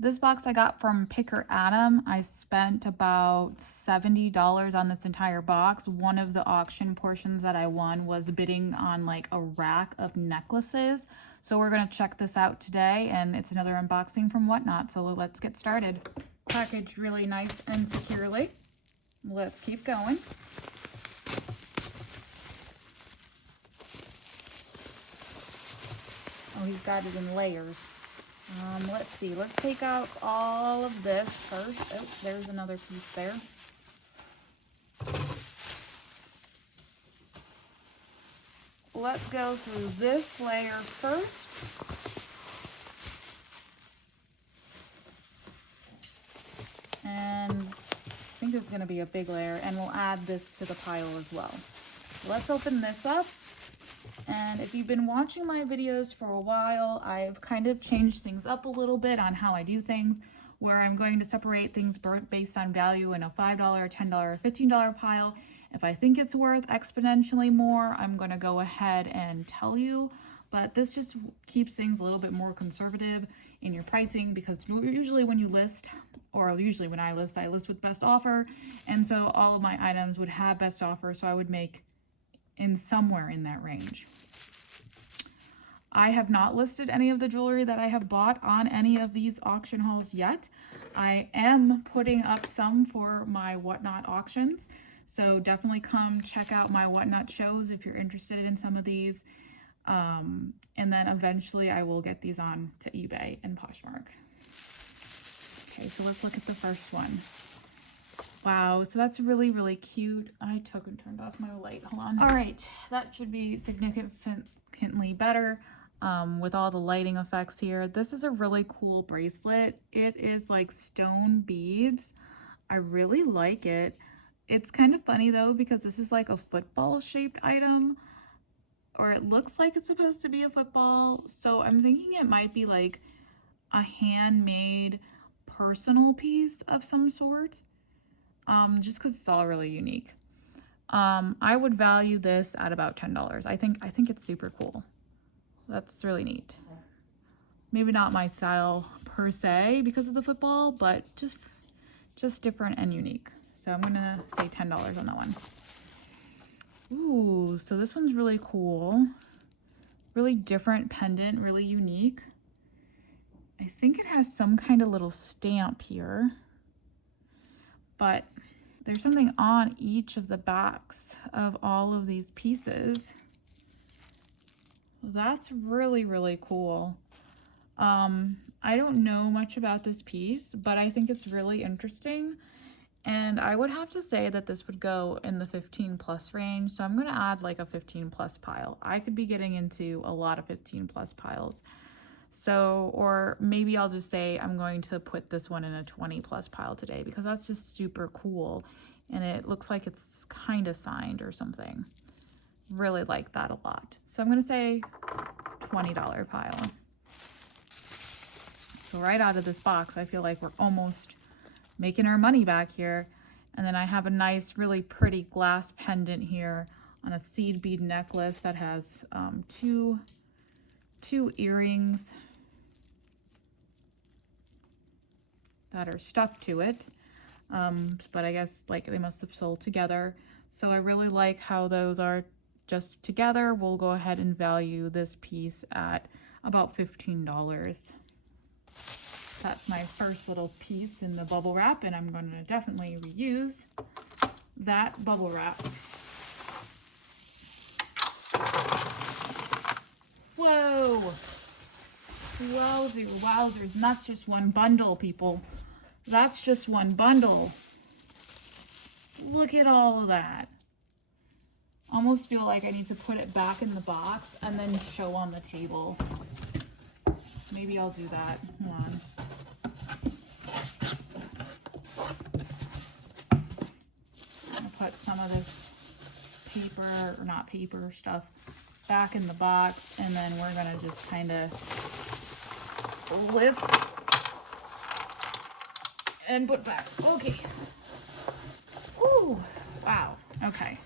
This box I got from Picker Adam. I spent about $70 on this entire box. One of the auction portions that I won was bidding on like a rack of necklaces. So we're gonna check this out today, and it's another unboxing from Whatnot. So let's get started. Packaged really nice and securely. Let's keep going. Oh, he's got it in layers. Let's see. Let's take out all of this first. Oh, there's another piece there. Let's go through this layer first. And I think it's going to be a big layer, and we'll add this to the pile as well. Let's open this up. And if you've been watching my videos for a while, I've kind of changed things up a little bit on how I do things, where I'm going to separate things based on value in a $5, $10, or $15 pile. If I think it's worth exponentially more, I'm going to go ahead and tell you. But this just keeps things a little bit more conservative in your pricing, because usually when you list, or usually when I list with best offer. And so all of my items would have best offer, so I would make in somewhere in that range. I have not listed any of the jewelry that I have bought on any of these auction hauls yet. I am putting up some for my Whatnot auctions, so definitely come check out my Whatnot shows if you're interested in some of these. And then eventually I will get these on to eBay and Poshmark. Okay, so let's look at the first one. Wow, so that's really, really cute. I took and turned off my light. Hold on. All right, that should be significantly better with all the lighting effects here. This is a really cool bracelet. It is like stone beads. I really like it. It's kind of funny though, because this is like a football shaped item, or it looks like it's supposed to be a football. So I'm thinking it might be like a handmade personal piece of some sort. Just because it's all really unique. I would value this at about $10. I think it's super cool. That's really neat. Maybe not my style per se because of the football, but just different and unique. So I'm gonna say $10 on that one. Ooh, so this one's really cool. Really different pendant, really unique. I think it has some kind of little stamp here, but there's something on each of the backs of all of these pieces. That's really, really cool. I don't know much about this piece, but I think it's really interesting. And I would have to say that this would go in the 15+ range. So I'm going to add like a 15+ pile. I could be getting into a lot of 15+ piles. So, or maybe I'll just say I'm going to put this one in a 20+ pile today, because that's just super cool. And it looks like it's kind of signed or something. Really like that a lot. So I'm going to say $20 pile. So right out of this box, I feel like we're almost making our money back here. And then I have a nice, really pretty glass pendant here on a seed bead necklace that has two earrings that are stuck to it. But I guess like they must have sold together. So I really like how those are just together. We'll go ahead and value this piece at about $15. That's my first little piece in the bubble wrap, and I'm going to definitely reuse that bubble wrap. Whoa! Wowzers, and that's just one bundle, people. That's just one bundle. Look at all of that. Almost feel like I need to put it back in the box and then show on the table. Maybe I'll do that. Hold on. I'll put some of this paper, or not paper, stuff back in the box, and then we're gonna just kind of lift and put back. Okay. Ooh, wow. Okay.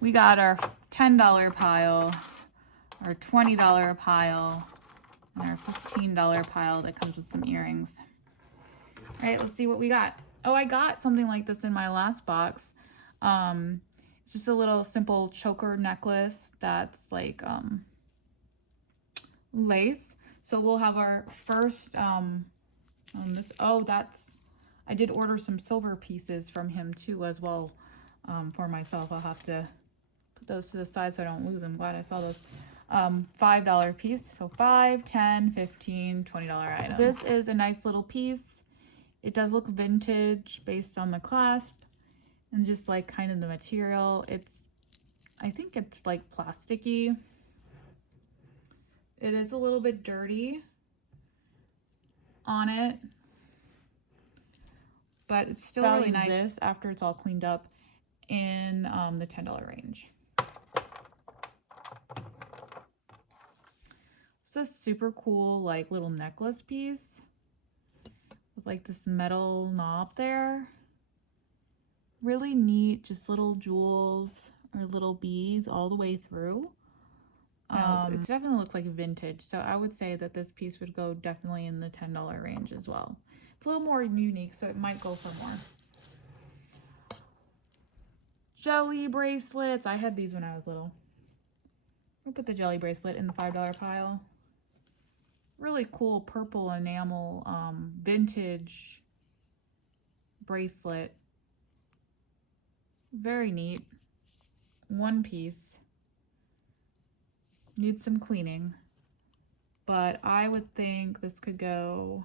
We got our $10 pile, our $20 pile, and our $15 pile that comes with some earrings. All right, let's see what we got. Oh, I got something like this in my last box. It's just a little simple choker necklace that's like lace. So we'll have our first on this. Oh, that's, I did order some silver pieces from him too as well for myself. I'll have to put those to the side so I don't lose them. Glad I saw those. $5 piece. So $5, $10, $15, $20 item. This is a nice little piece. It does look vintage based on the clasp and just like kind of the material. I think it's like plasticky. It is a little bit dirty on it, but it's still really nice. This after it's all cleaned up in the $10 range. It's a super cool like little necklace piece with like this metal knob there. Really neat, just little jewels or little beads all the way through. It definitely looks like vintage, so I would say that this piece would go definitely in the $10 range as well. It's a little more unique, so it might go for more. Jelly bracelets. I had these when I was little. We'll put the jelly bracelet in the $5 pile. Really cool purple enamel vintage bracelet. Very neat. One piece. Needs some cleaning, but I would think this could go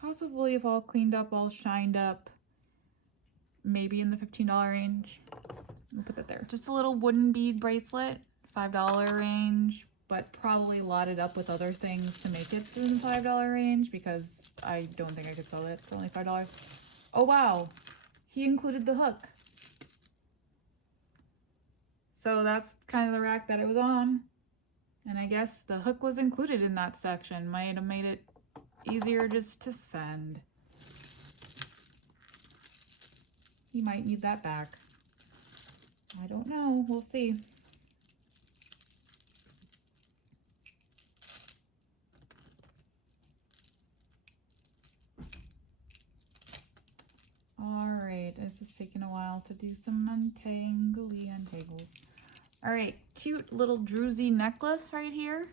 possibly, if all cleaned up, all shined up, maybe in the $15 range. We'll put that there. Just a little wooden bead bracelet, $5 range, but probably lotted up with other things to make it through the $5 range because I don't think I could sell it for only $5. Oh wow, he included the hook. So that's kind of the rack that it was on. And I guess the hook was included in that section. Might have made it easier just to send. He might need that back. I don't know. We'll see. Alright, this is taking a while to do some untangles. Alright, cute little druzy necklace right here.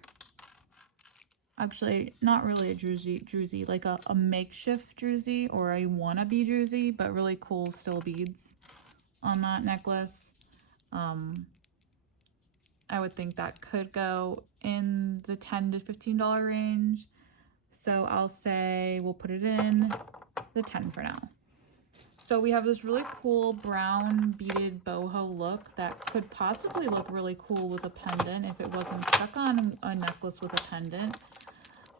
Actually, not really a druzy, like a makeshift druzy or a wannabe druzy, but really cool still beads on that necklace. I would think that could go in the $10 to $15 range. So I'll say we'll put it in the 10 for now. So we have this really cool brown beaded boho look that could possibly look really cool with a pendant if it wasn't stuck on a necklace with a pendant.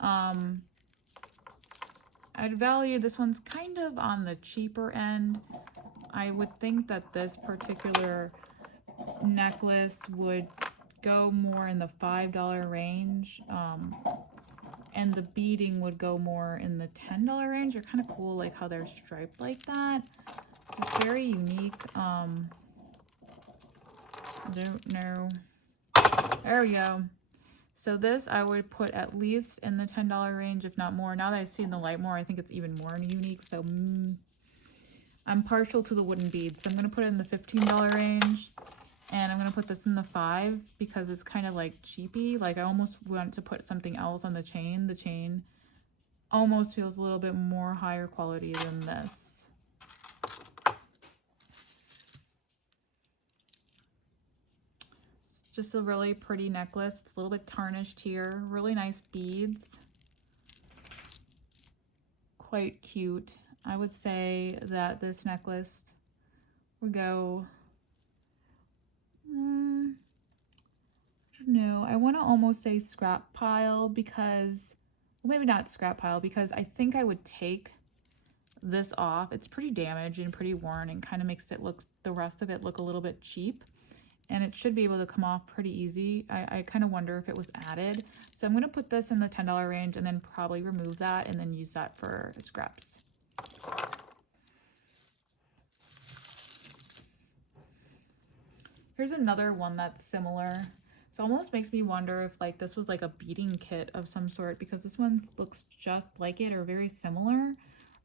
I'd value this one's kind of on the cheaper end. I would think that this particular necklace would go more in the $5 range, and the beading would go more in the $10 range. They're kind of cool, like how they're striped like that. Just very unique. I don't know. There we go. So this I would put at least in the $10 range, if not more. Now that I've seen the light more, I think it's even more unique. So I'm partial to the wooden beads. So I'm going to put it in the $15 range. And I'm going to put this in the 5 because it's kind of like cheapy. Like I almost want to put something else on the chain. The chain almost feels a little bit more higher quality than this. It's just a really pretty necklace. It's a little bit tarnished here. Really nice beads. Quite cute. I would say that this necklace would go... no, I want to almost say scrap pile because, well, maybe not scrap pile, because I think I would take this off. It's pretty damaged and pretty worn and kind of makes it look, the rest of it look a little bit cheap, and it should be able to come off pretty easy. I kind of wonder if it was added. So I'm going to put this in the $10 range and then probably remove that and then use that for scraps. Here's another one that's similar. It almost makes me wonder if like this was like a beading kit of some sort, because this one looks just like it or very similar.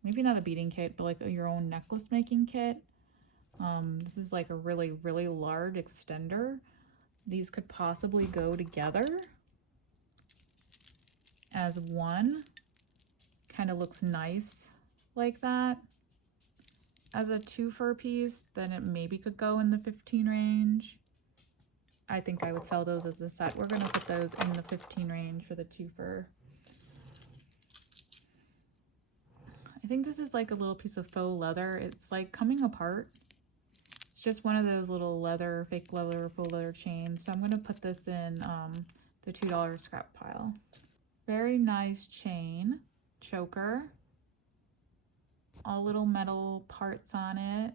Maybe not a beading kit, but like your own necklace making kit. This is like a really, really large extender. These could possibly go together as one. Kind of looks nice like that. As a 2 fur piece, then it maybe could go in the 15 range. I think I would sell those as a set. We're going to put those in the 15 range for the 2 fur. I think this is like a little piece of faux leather. It's like coming apart. It's just one of those little leather, fake leather, faux leather chains. So I'm going to put this in the $2 scrap pile. Very nice chain, choker, all little metal parts on it.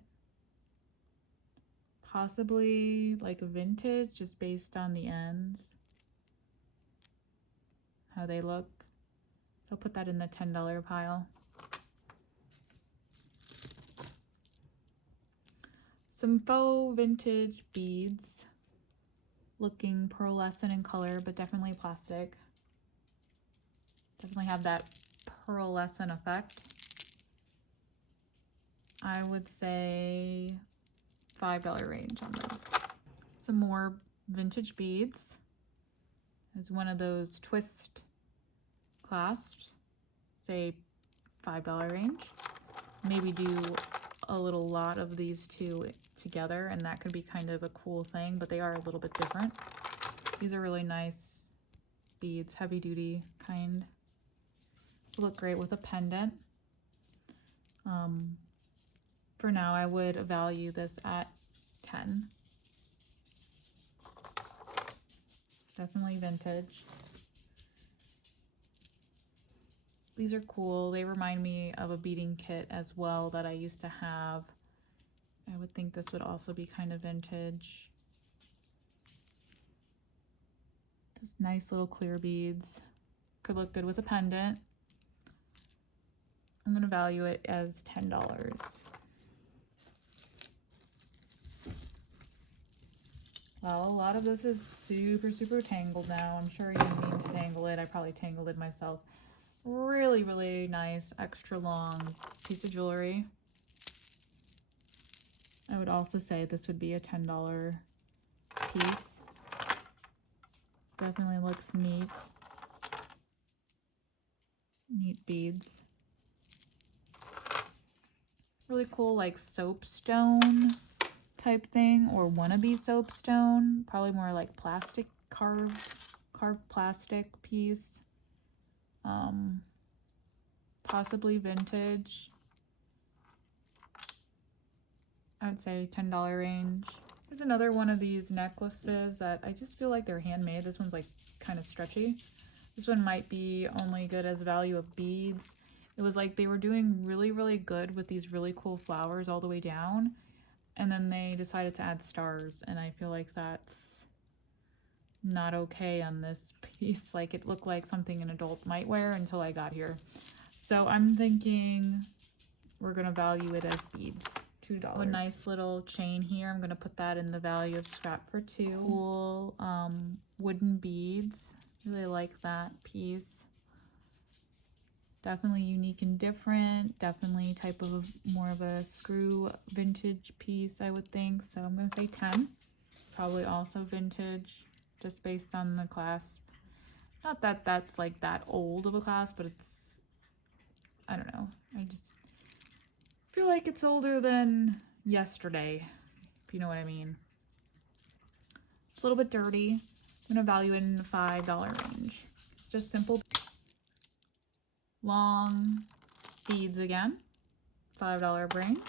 Possibly like vintage, just based on the ends, how they look. So I'll put that in the $10 pile. Some faux vintage beads, looking pearlescent in color, but definitely plastic. Definitely have that pearlescent effect. I would say $5 range on those. Some more vintage beads. As one of those twist clasps, say $5 range. Maybe do a little lot of these two together, and that could be kind of a cool thing, but they are a little bit different. These are really nice beads, heavy duty kind. Look great with a pendant. For now, I would value this at 10. Definitely vintage. These are cool. They remind me of a beading kit as well that I used to have. I would think this would also be kind of vintage. Just nice little clear beads. Could look good with a pendant. I'm going to value it as $10. Well, a lot of this is super, super tangled now. I'm sure you didn't mean to tangle it. I probably tangled it myself. Really, really nice, extra long piece of jewelry. I would also say this would be a $10 piece. Definitely looks neat. Neat beads. Really cool, like soapstone type thing, or wannabe soapstone. Probably more like plastic, carved plastic piece. Possibly vintage. I would say $10 range. There's another one of these necklaces that I just feel like they're handmade. This one's like kind of stretchy. This one might be only good as value of beads. It was like they were doing really, really good with these really cool flowers all the way down, and then they decided to add stars, and I feel like that's not okay on this piece. Like it looked like something an adult might wear until I got here. So I'm thinking we're gonna value it as beads. $2. A nice little chain here. I'm gonna put that in the value of scrap for 2. Cool wooden beads. Really like that piece. Definitely unique and different. Definitely type of more of a screw vintage piece, I would think. So I'm gonna say 10. Probably also vintage, just based on the clasp. Not that that's like that old of a clasp, but it's, I don't know. I just feel like it's older than yesterday, if you know what I mean. It's a little bit dirty. I'm gonna value it in the $5 range. Just simple long beads again, $5 range.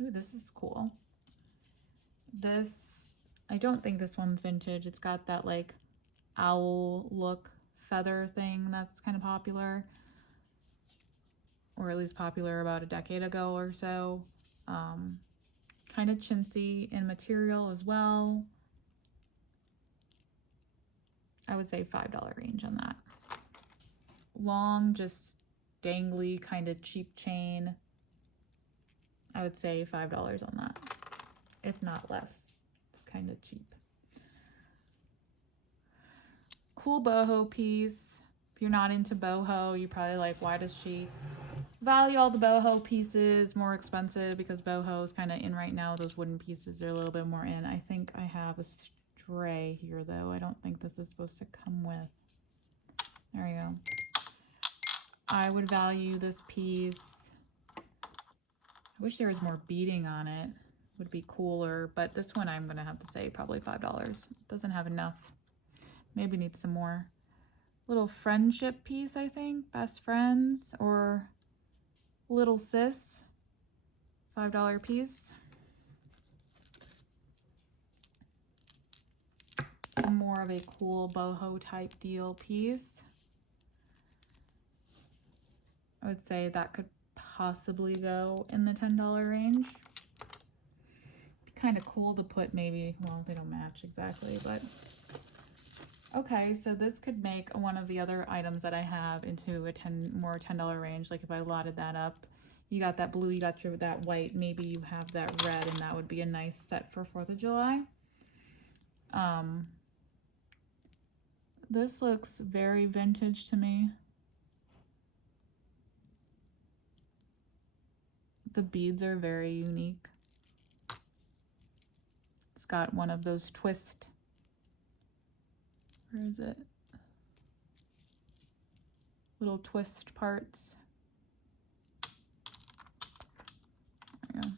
Ooh, this is cool. This, I don't think this one's vintage. It's got that like owl look feather thing that's kind of popular, or at least popular about a decade ago or so. Kind of chintzy in material as well. I would say $5 range on that. Long, just dangly kind of cheap chain. I would say $5 on that, if not less. It's kind of cheap. Cool boho piece. If you're not into boho, you're probably like, why does she value all the boho pieces more expensive? Because boho is kind of in right now. Those wooden pieces are a little bit more in. I think I have a stray here though. I don't think this is supposed to come with. There you go. I would value this piece. I wish there was more beading on it. Would be cooler, but this one I'm gonna have to say probably $5. Doesn't have enough. Maybe needs some more. Little friendship piece, I think. Best friends or little sis. $5 piece. Some more of a cool boho type deal piece. I would say that could possibly go in the $10 range. Kind of cool to put maybe, well, they don't match exactly, but okay, so this could make one of the other items that I have into a $10 range. Like if I lotted that up, you got that blue, you got that white, maybe you have that red, and that would be a nice set for 4th of July. This looks very vintage to me. The beads are very unique. It's got one of those twist, where is it? Little twist parts. There you go.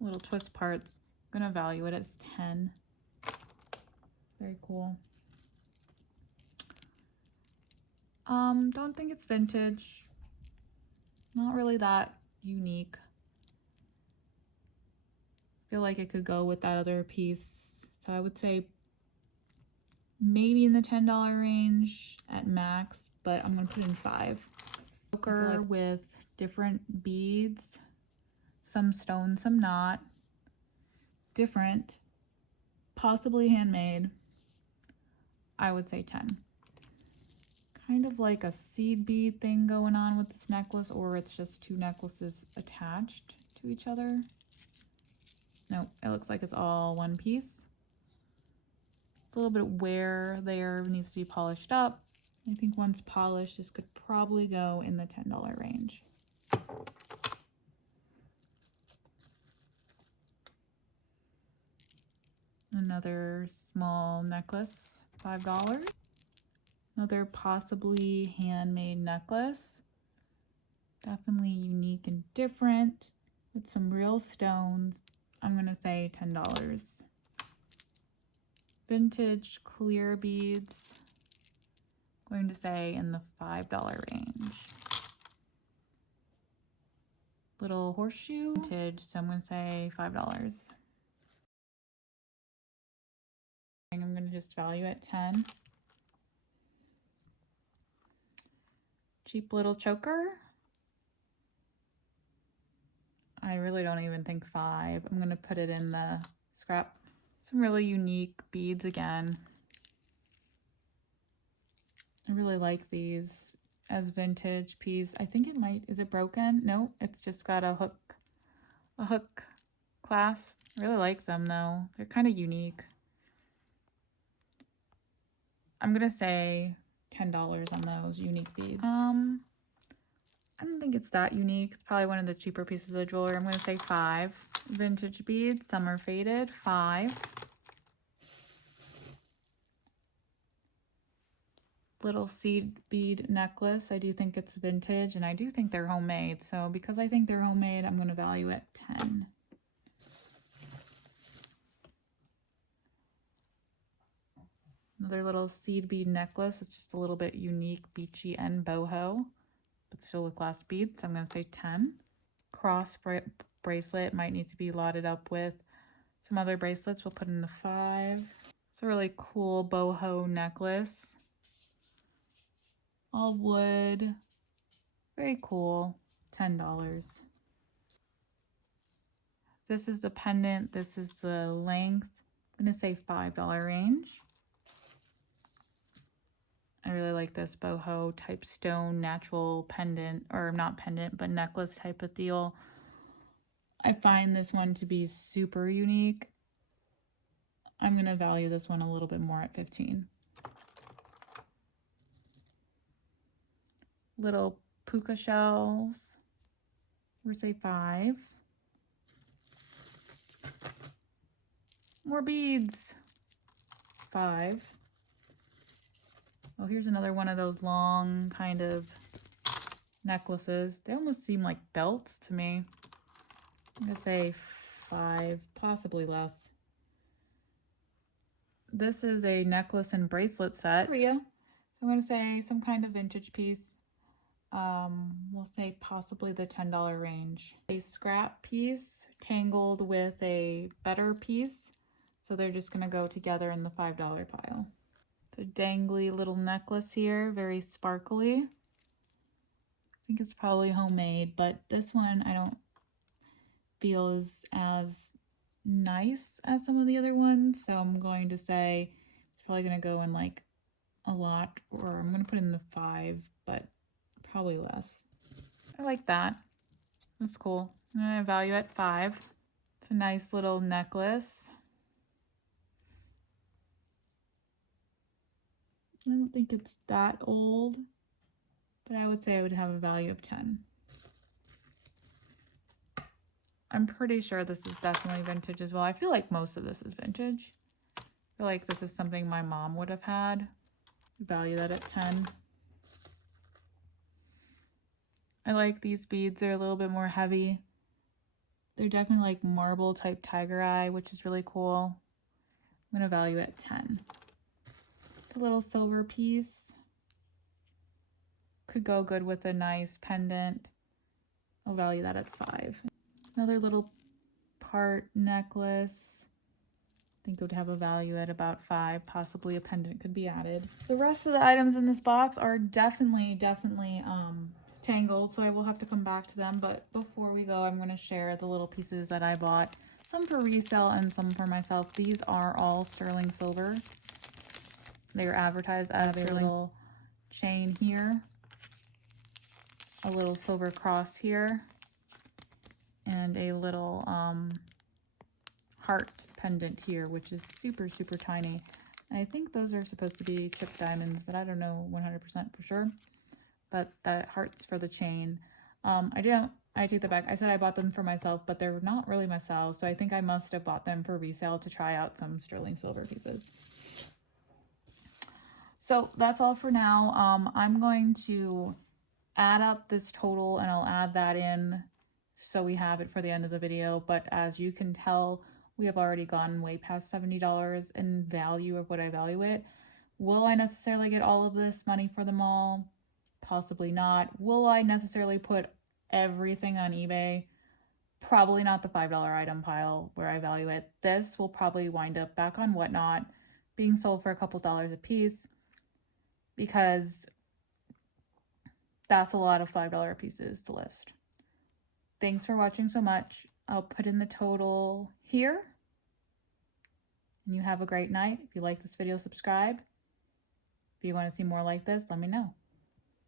Little twist parts. I'm gonna value it as 10. Very cool. Don't think it's vintage. Not really that unique. Feel like it could go with that other piece. So I would say maybe in the $10 range at max, but I'm gonna put in 5. Choker with different beads, some stone, some not. Different, possibly handmade. I would say 10. Kind of like a seed bead thing going on with this necklace, or it's just 2 necklaces attached to each other. Nope, it looks like it's all one piece. It's a little bit of wear there, needs to be polished up. I think once polished, this could probably go in the $10 range. Another small necklace, $5. Another possibly handmade necklace. Definitely unique and different with some real stones. I'm gonna say $10. Vintage clear beads. Going to say in the $5 range. Little horseshoe vintage, so I'm gonna say $5. I'm gonna just value at 10. Cheap little choker. I really don't even think 5. I'm gonna put it in the scrap. Some really unique beads again. I really like these as vintage piece. I think it might, is it broken? No, it's just got a hook clasp. I really like them though. They're kind of unique. I'm gonna say $10 on those unique beads. I don't think it's that unique. It's probably one of the cheaper pieces of jewelry. I'm gonna say 5. Vintage beads, some are faded, 5. Little seed bead necklace. I do think it's vintage, and I do think they're homemade. So because I think they're homemade, I'm gonna value it 10. Another little seed bead necklace. It's just a little bit unique, beachy, and boho, but still with glass beads. So I'm gonna say 10. Cross bracelet might need to be lotted up with some other bracelets. We'll put in the 5. It's a really cool boho necklace. All wood. Very cool. $10. This is the pendant. This is the length. I'm gonna say $5 range. I really like this boho type stone natural pendant, or not pendant, but necklace type of deal. I find this one to be super unique. I'm gonna value this one a little bit more at 15. Little puka shells, we're say 5. More beads, 5. Oh, here's another one of those long kind of necklaces. They almost seem like belts to me. I'm gonna say 5, possibly less. This is a necklace and bracelet set. Korea. So I'm gonna say some kind of vintage piece. We'll say possibly the $10 range. A scrap piece tangled with a better piece. So they're just gonna go together in the $5 pile. The dangly little necklace here, very sparkly. I think it's probably homemade, but this one I don't feel is as nice as some of the other ones. So I'm going to say it's probably gonna go in like a lot, or I'm gonna put in the 5, but probably less. I like that. That's cool. I'm gonna value at 5. It's a nice little necklace. I don't think it's that old, but I would say I would have a value of 10. I'm pretty sure this is definitely vintage as well. I feel like most of this is vintage. I feel like this is something my mom would have had. Value that at 10. I like these beads. They're a little bit more heavy. They're definitely like marble type tiger eye, which is really cool. I'm gonna value at 10. It's a little silver piece. Could go good with a nice pendant. I'll value that at 5. Another little part necklace. I think it would have a value at about 5. Possibly a pendant could be added. The rest of the items in this box are definitely tangled, so I will have to come back to them. But before we go, I'm going to share the little pieces that I bought. Some for resale and some for myself. These are all sterling silver. They are advertised as a little chain here, a little silver cross here, and a little heart pendant here, which is super, super tiny. I think those are supposed to be tipped diamonds, but I don't know 100% for sure. But that heart's for the chain. I take that back. I said I bought them for myself, but they're not really my style. So I think I must have bought them for resale to try out some sterling silver pieces. So that's all for now. I'm going to add up this total and I'll add that in so we have it for the end of the video. But as you can tell, we have already gone way past $70 in value of what I value it. Will I necessarily get all of this money for them all? Possibly not. Will I necessarily put everything on eBay? Probably not the $5 item pile where I value it. This will probably wind up back on Whatnot, being sold for a couple dollars a piece, because that's a lot of $5 pieces to list. Thanks for watching so much. I'll put in the total here. And you have a great night. If you like this video, subscribe. If you want to see more like this, let me know.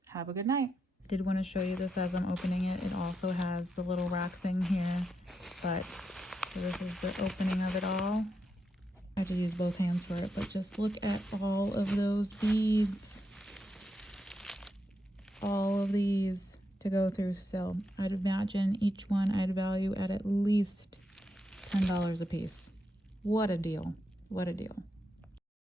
Have a good night. I did want to show you this as I'm opening it. It also has the little rack thing here, but so this is the opening of it all. I had to use both hands for it, but just look at all of those beads. All of these to go through. So I'd imagine each one I'd value at least $10 a piece. What a deal. What a deal.